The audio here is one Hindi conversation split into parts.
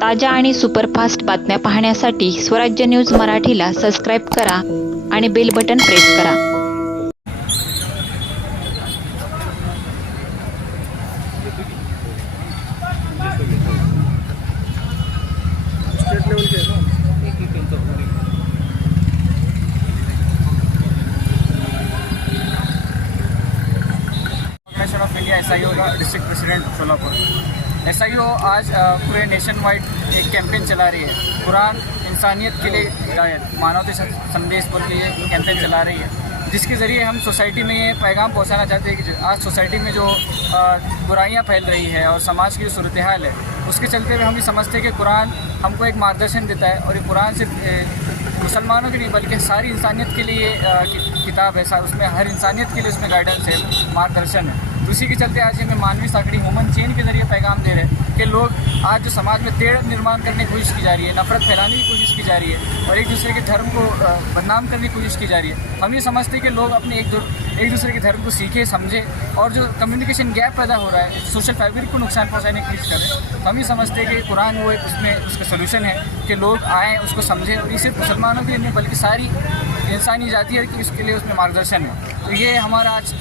ताज्या आणि सुपरफास्ट बातम्या पाहण्यासाठी स्वराज्य न्यूज मराठीला सबस्क्राईब करा आणि बेल बटन प्रेस करा। ऑफ इंडिया SIO का डिस्ट्रिक्ट प्रेसिडेंट सोलापुर। SIO आज पूरे नेशन वाइड एक कैंपेन चला रही है। कुरान इंसानियत के लिए हिदायत, मानवता संदेश पर ये कैंपेन चला रही है, जिसके ज़रिए हम सोसाइटी में ये पैगाम पहुंचाना चाहते हैं कि आज सोसाइटी में जो बुराइयां फैल रही है और समाज की जो सूरत हाल है, उसके चलते हुए हम ये समझते हैं कि कुरान हमको एक मार्गदर्शन देता है। और ये कुरान सिर्फ मुसलमानों की नहीं बल्कि सारी इंसानियत के लिए किताब है। उसमें हर इंसानियत के लिए उसमें गाइडेंस है, मार्गदर्शन है। तो इसी के चलते आज हमें मानवीय साखड़ी ह्यूमन चेन के जरिए पैगाम दे रहे हैं कि लोग आज जो समाज में तेड़ निर्माण करने की कोशिश की जा रही है, नफरत फैलाने की कोशिश की जा रही है और एक दूसरे के धर्म को बदनाम करने की कोशिश की जा रही है। हम ये समझते हैं कि लोग अपने एक दूसरे के धर्म को सीखे समझे और जो कम्युनिकेशन गैप पैदा हो रहा है, सोशल फैब्रिक को नुकसान पहुँचाने की कोशिश कर रहे हैं। हम ये समझते हैं कि कुरान वो एक उसमें उसका सोल्यूशन है कि लोग आएँ, उसको समझें। और ये सिर्फ मुसलमानों के लिए नहीं बल्कि सारी इंसानी जाति है कि इसके लिए उसमें मार्गदर्शन है। तो ये हमारा आज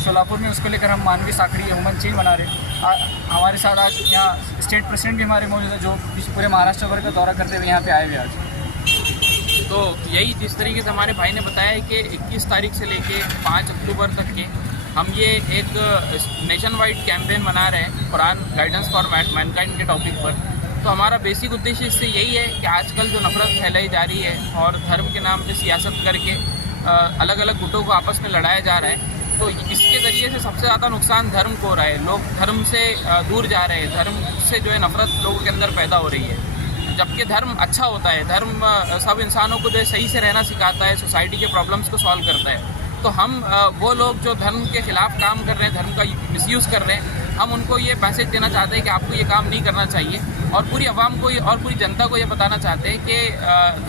सोलापुर में उसको लेकर हम मानवीय साखड़ी ह्यूमन चेन बना रहे हैं। हमारे साथ आज यहाँ स्टेट प्रेसिडेंट भी हमारे मौजूद है, जो पूरे महाराष्ट्र भर का दौरा करते हुए यहाँ पे आए हुए आज। तो यही जिस तरीके से हमारे भाई ने बताया है कि 21 तारीख से लेके 5 अक्टूबर तक के हम ये एक नेशन वाइड कैंपेन बना रहे हैं कुरान गाइडेंस फॉर मैनकाइंड के टॉपिक पर। तो हमारा बेसिक उद्देश्य इससे यही है कि आजकल जो नफरत फैलाई जा रही है और धर्म के नाम पे सियासत करके अलग अलग गुटों को आपस में लड़ाया जा रहा है, तो इसके ज़रिए से सबसे ज़्यादा नुकसान धर्म को हो रहा है। लोग धर्म से दूर जा रहे हैं, धर्म से जो है नफरत लोगों के अंदर पैदा हो रही है। जबकि धर्म अच्छा होता है, धर्म सब इंसानों को जो है सही से रहना सिखाता है, सोसाइटी के प्रॉब्लम्स को सॉल्व करता है। तो हम वो लोग जो धर्म के खिलाफ काम कर रहे हैं, धर्म का मिसयूज़ कर रहे हैं, हम उनको ये मैसेज देना चाहते हैं कि आपको ये काम नहीं करना चाहिए। और पूरी आवाम को और पूरी जनता को ये बताना चाहते हैं कि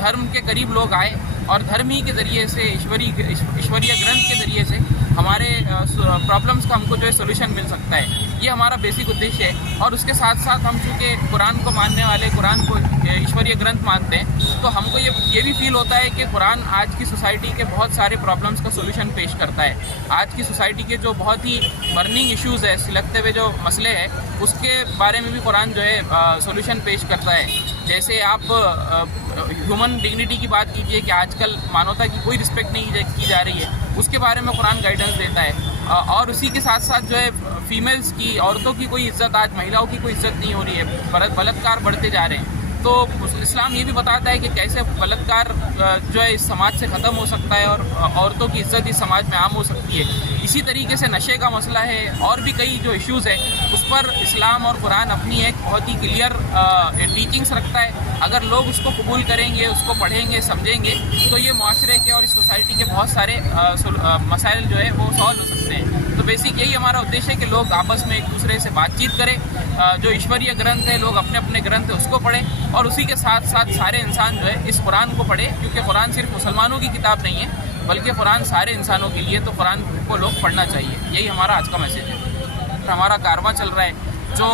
धर्म के करीब लोग आए और धर्म ही के ज़रिए से ईश्वरीय ग्रंथ के ज़रिए से हमारे प्रॉब्लम्स का हमको जो है सोल्यूशन मिल सकता है। ये हमारा बेसिक उद्देश्य है। और उसके साथ साथ हम चूँकि कुरान को मानने वाले, कुरान को ईश्वरीय ग्रंथ मानते हैं, तो हमको ये भी फील होता है कि कुरान आज की सोसाइटी के बहुत सारे प्रॉब्लम्स का सोल्यूशन पेश करता है। आज की सोसाइटी के जो बहुत ही बर्निंग इश्यूज़ है, सिलकते हुए जो मसले हैं, उसके बारे में भी कुरान जो है सोल्यूशन पेश करता है। जैसे आप ह्यूमन डिग्निटी की बात कीजिए कि आजकल मानवता की कोई रिस्पेक्ट नहीं की जा रही है, उसके बारे में कुरान गाइडेंस देता है। और उसी के साथ साथ जो है फीमेल्स की, औरतों की कोई इज्जत, आज महिलाओं की कोई इज्जत नहीं हो रही है, बलात्कार बढ़ते जा रहे हैं। तो इस्लाम ये भी बताता है कि कैसे बलात्कार जो है इस समाज से ख़त्म हो सकता है और औरतों की इज्जत इस समाज में आम हो सकती है। इसी तरीके से नशे का मसला है और भी कई जो इश्यूज़ है, उस पर इस्लाम और कुरान अपनी एक बहुत ही क्लियर टीचिंग्स रखता है। अगर लोग उसको कबूल करेंगे, उसको पढ़ेंगे, समझेंगे, तो ये माशरे के और इस सोसाइटी के बहुत सारे मसाइल जो है वो सॉल्व हो सकते हैं। तो बेसिक यही हमारा उद्देश्य है कि लोग आपस में एक दूसरे से बातचीत करें, जो ईश्वरीय ग्रंथ है, लोग अपने अपने ग्रंथ है उसको पढ़ें, और उसी के साथ साथ सारे इंसान जो है इस कुरान को पढ़े, क्योंकि कुरान सिर्फ मुसलमानों की किताब नहीं है बल्कि कुरान सारे इंसानों के लिए। तो कुरान को लोग पढ़ना चाहिए, यही हमारा आज का मैसेज है। हमारा कारवां चल रहा है जो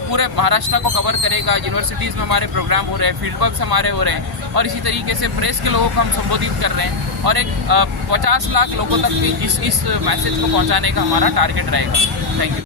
पूरे महाराष्ट्र को कवर करेगा। यूनिवर्सिटीज़ में हमारे प्रोग्राम हो रहे हैं, फील्ड वर्क्स हमारे हो रहे हैं, और इसी तरीके से प्रेस के लोगों को हम संबोधित कर रहे हैं और एक 50 लाख लोगों तक इस मैसेज को पहुंचाने का हमारा टारगेट रहेगा। Thank you.